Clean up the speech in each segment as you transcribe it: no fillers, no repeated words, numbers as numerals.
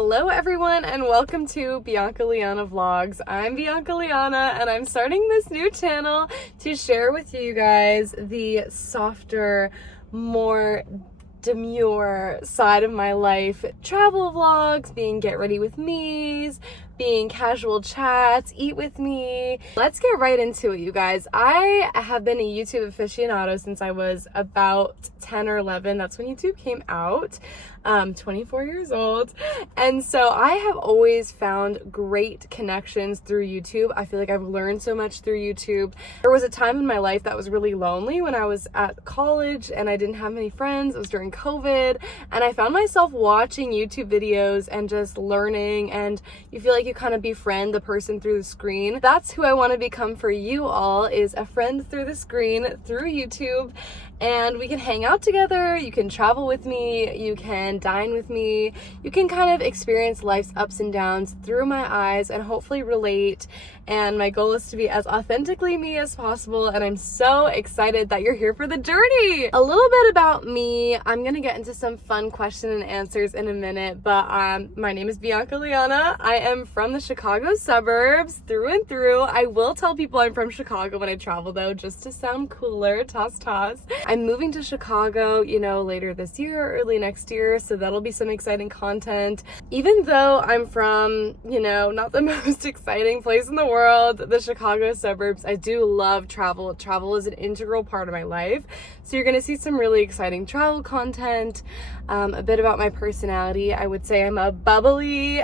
Hello everyone and welcome to Bianca Liana Vlogs. I'm Bianca Liana and I'm starting this new channel to share with you guys the softer, more demure side of my life. Travel vlogs, being get ready with me's, being casual chats, eat with me. Let's get right into it, you guys. I have been a YouTube aficionado since I was about 10 or 11. That's when YouTube came out. 24 years old. And so I have always found great connections through YouTube. I feel like I've learned so much through YouTube. There was a time in my life that was really lonely when I was at college and I didn't have many friends. It was during COVID and I found myself watching YouTube videos and just learning, and you feel like you kind of befriend the person through the screen. That's who I want to become for you all, is a friend through the screen, through YouTube. And we can hang out together, you can travel with me, you can dine with me, you can kind of experience life's ups and downs through my eyes and hopefully relate. And my goal is to be as authentically me as possible, and I'm so excited that you're here for the journey. A little bit about me. I'm gonna get into some fun question and answers in a minute, but my name is Bianca Liana. I am from the Chicago suburbs through and through. I will tell people I'm from Chicago when I travel though, just to sound cooler, toss toss. I'm moving to Chicago, later this year or early next year, so that'll be some exciting content. Even though I'm from, not the most exciting place in the world, the Chicago suburbs, I do love travel. Travel is an integral part of my life. So you're gonna see some really exciting travel content, a bit about my personality. I would say I'm a bubbly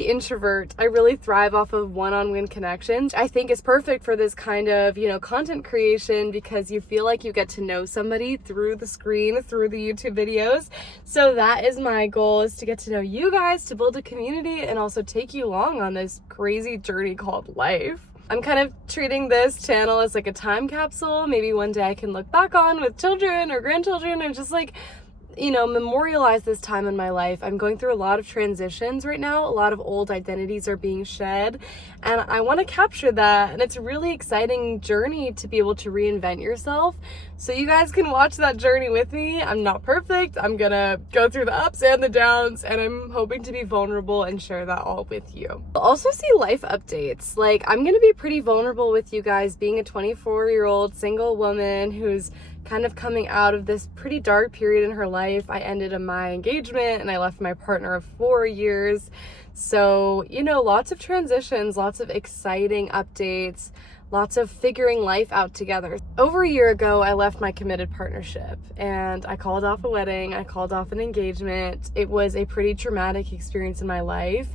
introvert. I really thrive off of one-on-one connections. I think it's perfect for this kind of, content creation, because you feel like you get to know somebody through the screen, through the YouTube videos. So that is my goal, is to get to know you guys, to build a community, and also take you along on this crazy journey called life. I'm kind of treating this channel as like a time capsule. Maybe one day I can look back on with children or grandchildren and just memorialize this time in my life. I'm going through a lot of transitions right now. A lot of old identities are being shed, and I want to capture that. And it's a really exciting journey to be able to reinvent yourself. So you guys can watch that journey with me. I'm not perfect. I'm gonna go through the ups and the downs, and I'm hoping to be vulnerable and share that all with you. I'll also see life updates. I'm gonna be pretty vulnerable with you guys, being a 24-year-old single woman who's kind of coming out of this pretty dark period in her life. I ended my engagement and I left my partner of 4 years. So, lots of transitions, lots of exciting updates, lots of figuring life out together. Over a year ago, I left my committed partnership and I called off a wedding, I called off an engagement. It was a pretty traumatic experience in my life.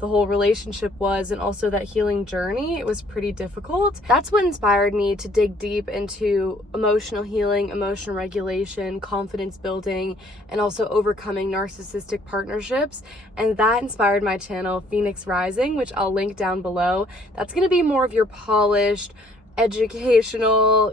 The whole relationship was, and also that healing journey, it was pretty difficult. That's what inspired me to dig deep into emotional healing, emotional regulation, confidence building, and also overcoming narcissistic partnerships. And that inspired my channel, Phoenix Rising, which I'll link down below. That's gonna be more of your polished, educational,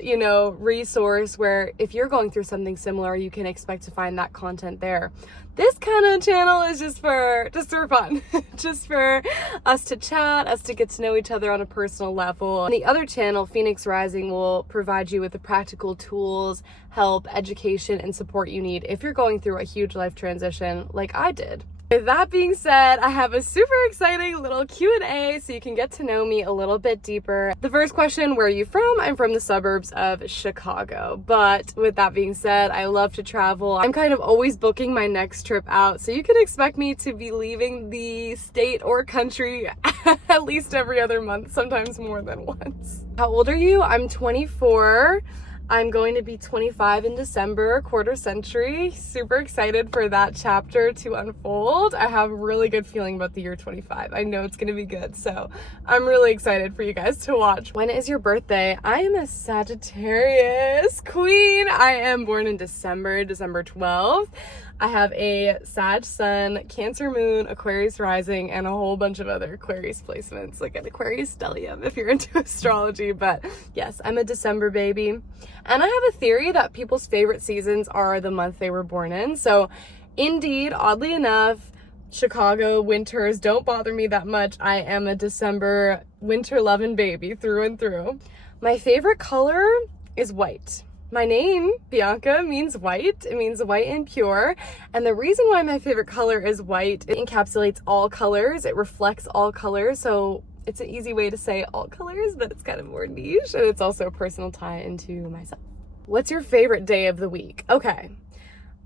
resource where if you're going through something similar, you can expect to find that content there. This kind of channel is just for fun, just for us to chat, us to get to know each other on a personal level. And the other channel, Phoenix Rising, will provide you with the practical tools, help, education, and support you need if you're going through a huge life transition like I did. With that being said, I have a super exciting little Q&A so you can get to know me a little bit deeper. The first question, where are you from? I'm from the suburbs of Chicago. But with that being said, I love to travel. I'm kind of always booking my next trip out, so you can expect me to be leaving the state or country at least every other month, sometimes more than once. How old are you? I'm 24. I'm going to be 25 in December, quarter century. Super excited for that chapter to unfold. I have a really good feeling about the year 25. I know it's gonna be good, so I'm really excited for you guys to watch. When is your birthday? I am a Sagittarius queen. I am born in December 12th. I have a Sag Sun, Cancer Moon, Aquarius Rising, and a whole bunch of other Aquarius placements, like an Aquarius stellium if you're into astrology. But yes, I'm a December baby. And I have a theory that people's favorite seasons are the month they were born in. So indeed, oddly enough, Chicago winters don't bother me that much. I am a December winter loving baby through and through. My favorite color is white. My name, Bianca, means white. It means white and pure. And the reason why my favorite color is white, it encapsulates all colors. It reflects all colors. So it's an easy way to say all colors, but it's kind of more niche. And it's also a personal tie into myself. What's your favorite day of the week? Okay.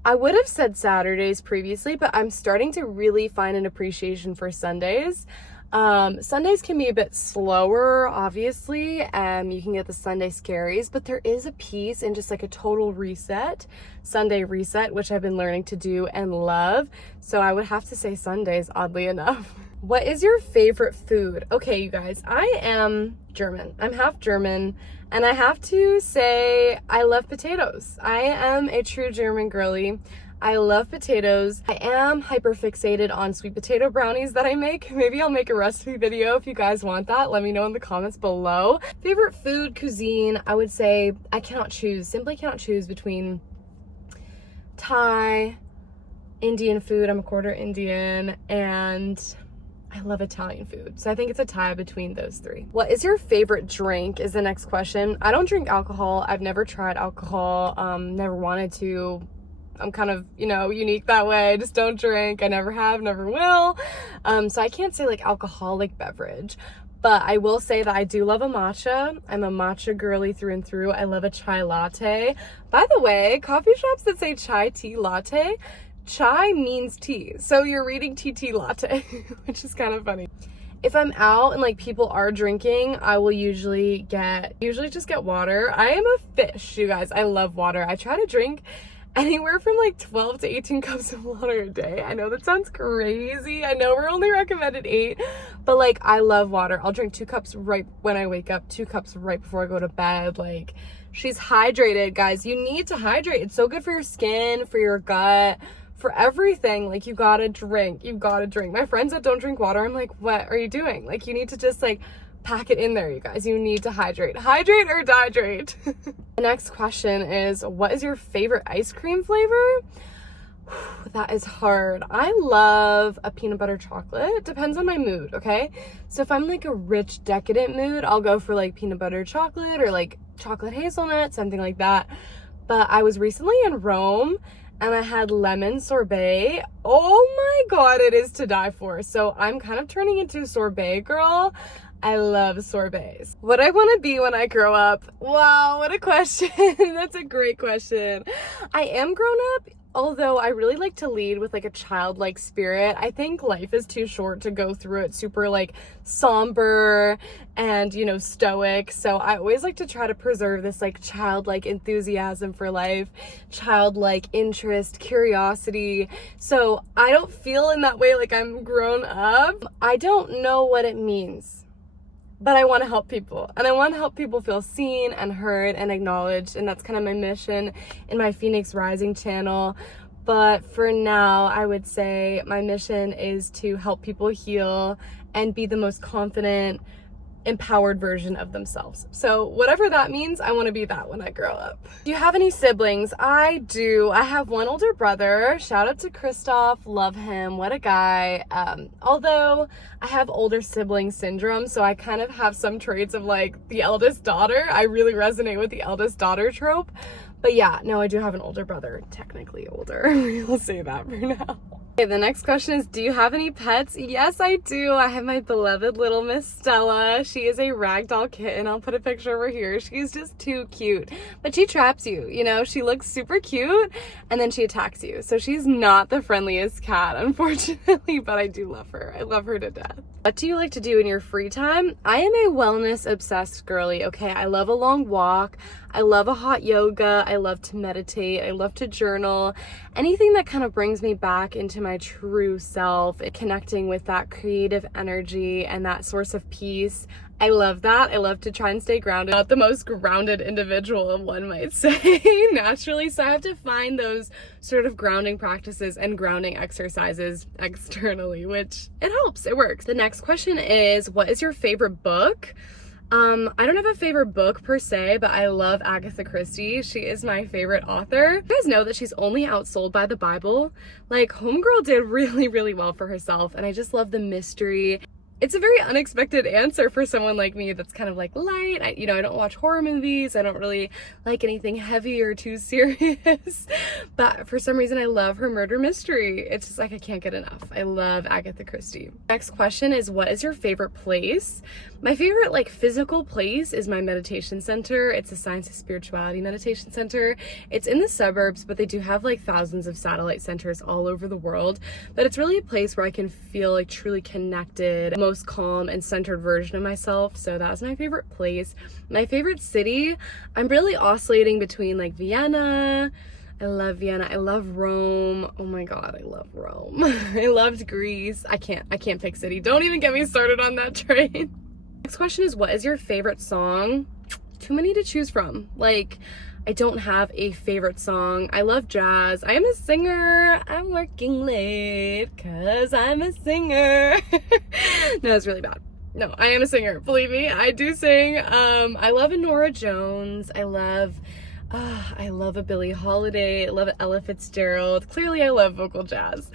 I would have said Saturdays previously, but I'm starting to really find an appreciation for Sundays. Sundays can be a bit slower, obviously. You can get the Sunday scaries, but there is a piece in just like a total reset, Sunday reset, which I've been learning to do and love. So I would have to say Sundays, oddly enough. What is your favorite food? Okay, you guys, I am German. I'm half German, and I have to say I love potatoes. I am a true German girly. I love potatoes. I am hyper fixated on sweet potato brownies that I make. Maybe I'll make a recipe video if you guys want that. Let me know in the comments below. Favorite food, cuisine, I would say I cannot choose, simply cannot choose between Thai, Indian food, I'm a quarter Indian, and I love Italian food. So I think it's a tie between those three. What is your favorite drink is the next question. I don't drink alcohol. I've never tried alcohol, never wanted to. I'm kind of, unique that way. I just don't drink. I never have, never will. So I can't say like alcoholic beverage, but I will say that I do love a matcha. I'm a matcha girly through and through. I love a chai latte. By the way, coffee shops that say chai tea latte, chai means tea. So you're reading TT latte, which is kind of funny. If I'm out and like people are drinking, I will usually just get water. I am a fish, you guys. I love water. I try to drink anywhere from like 12 to 18 cups of water a day. I know that sounds crazy. I know we're only recommended 8, but like I love water. I'll drink 2 cups right when I wake up, 2 cups right before I go to bed. Like, she's hydrated, guys. You need to hydrate. It's so good for your skin, for your gut, for everything. Like, you gotta drink. My friends that don't drink water, I'm like, what are you doing? Like, you need to just like pack it in there, you guys. You need to hydrate or dehydrate. The next question is, what is your favorite ice cream flavor? That is hard. I love a peanut butter chocolate. Depends on my mood, okay? So if I'm like a rich, decadent mood, I'll go for like peanut butter chocolate or like chocolate hazelnut, something like that. But I was recently in Rome and I had lemon sorbet. Oh my God, it is to die for. So I'm kind of turning into a sorbet girl. I love sorbets. What I want to be when I grow up? Wow, what a question. That's a great question. I am grown up, although I really like to lead with like a childlike spirit. I think life is too short to go through it super like somber and, stoic. So I always like to try to preserve this like childlike enthusiasm for life, childlike interest, curiosity. So I don't feel in that way like I'm grown up. I don't know what it means, but I want to help people, and I want to help people feel seen and heard and acknowledged, and that's kind of my mission in my Phoenix Rising channel. But for now, I would say my mission is to help people heal and be the most confident, empowered version of themselves. So whatever that means, I want to be that when I grow up. Do you have any siblings? I do. I have one older brother. Shout out to Christoph. Love him. What a guy. Although I have older sibling syndrome, so I kind of have some traits of like the eldest daughter. I really resonate with the eldest daughter trope. But yeah, no, I do have an older brother. Technically older. We'll say that for now. Okay, the next question is, do you have any pets? Yes, I do. I have my beloved little Miss Stella. She is a ragdoll kitten. I'll put a picture over here. She's just too cute. But she traps you, She looks super cute, and then she attacks you. So she's not the friendliest cat, unfortunately, but I do love her. I love her to death. What do you like to do in your free time? I am a wellness-obsessed girly, okay? I love a long walk. I love a hot yoga. I love to meditate. I love to journal. Anything that kind of brings me back into my true self, connecting with that creative energy and that source of peace. I love that. I love to try and stay grounded. Not the most grounded individual, one might say, naturally. So I have to find those sort of grounding practices and grounding exercises externally, which it helps. It works. The next question is, what is your favorite book? I don't have a favorite book per se, but I love Agatha Christie. She is my favorite author. You guys know that she's only outsold by the Bible. Like, Homegirl did really, really well for herself, and I just love the mystery It's a very unexpected answer for someone like me that's kind of like light. I don't watch horror movies. I don't really like anything heavy or too serious. But for some reason, I love her murder mystery. It's just like I can't get enough. I love Agatha Christie. Next question is, what is your favorite place? My favorite like physical place is my meditation center. It's a Science and Spirituality meditation center. It's in the suburbs, but they do have like thousands of satellite centers all over the world. But it's really a place where I can feel like truly connected, most calm and centered version of myself. So that's my favorite place. My favorite city, I'm really oscillating between like Vienna. I love Vienna. I love Rome. Oh my God, I love Rome. I loved Greece. I can't pick city. Don't even get me started on that train. Next question is, what is your favorite song? Too many to choose from. Like, I don't have a favorite song. I love jazz. I am a singer. I'm working late because I'm a singer. No, that's really bad. No, I am a singer. Believe me, I do sing. I love a Nora Jones. I love a Billie Holiday. I love an Ella Fitzgerald. Clearly, I love vocal jazz.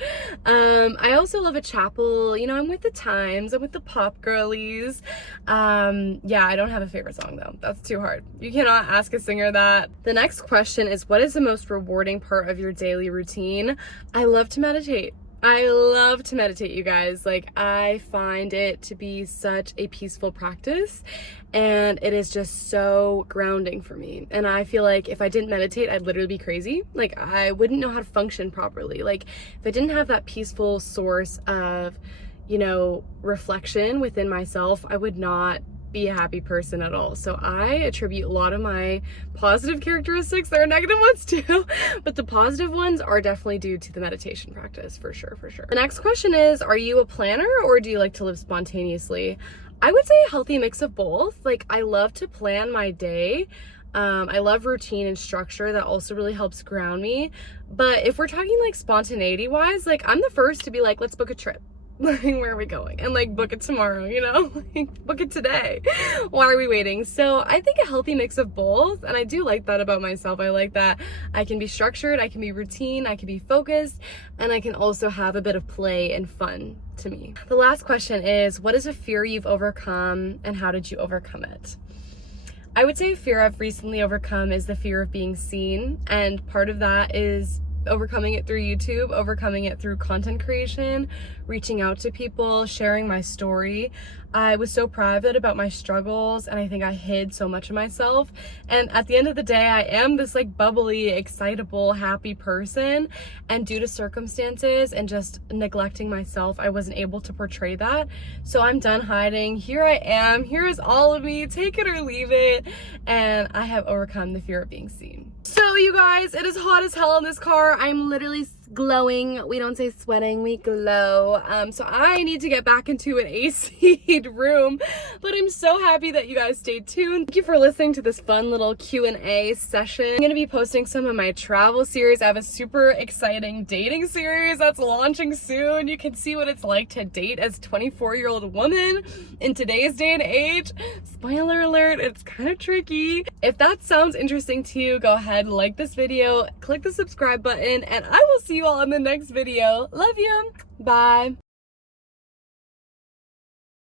I also love a Chapel. I'm with the times. I'm with the pop girlies. Yeah, I don't have a favorite song though. That's too hard. You cannot ask a singer that. The next question is, what is the most rewarding part of your daily routine? I love to meditate. I love to meditate, you guys. Like, I find it to be such a peaceful practice, and it is just so grounding for me. And I feel like if I didn't meditate, I'd literally be crazy. Like, I wouldn't know how to function properly. Like, if I didn't have that peaceful source of, reflection within myself, I would not be a happy person at all. So I attribute a lot of my positive characteristics. There are negative ones too, but the positive ones are definitely due to the meditation practice, for sure. The next question is, are you a planner or do you like to live spontaneously? I would say a healthy mix of both. Like, I love to plan my day. I love routine and structure. That also really helps ground me. But if we're talking like spontaneity wise, like, I'm the first to be like, let's book a trip. Like, where are we going? And like, book it tomorrow, like, book it today. Why are we waiting? So I think a healthy mix of both, and I do like that about myself. I like that I can be structured, I can be routine, I can be focused, and I can also have a bit of play and fun to me. The last question is, what is a fear you've overcome and how did you overcome it? I would say a fear I've recently overcome is the fear of being seen, and part of that is overcoming it through YouTube, overcoming it through content creation, reaching out to people, sharing my story. I was so private about my struggles, and I think I hid so much of myself. And at the end of the day, I am this like bubbly, excitable, happy person. And due to circumstances and just neglecting myself, I wasn't able to portray that. So I'm done hiding. Here I am. Here is all of me. Take it or leave it. And I have overcome the fear of being seen. So you guys, it is hot as hell in this car. I'm literally glowing. We don't say sweating, we glow. So I need to get back into an AC'd room, but I'm so happy that you guys stayed tuned. Thank you for listening to this fun little Q&A session. I'm gonna be posting some of my travel series. I have a super exciting dating series that's launching soon. You can see what it's like to date as a 24-year-old woman in today's day and age. Spoiler alert, it's kind of tricky. If that sounds interesting to you, go ahead, like this video, click the subscribe button, and I will see you all in the next video. Love you. Bye.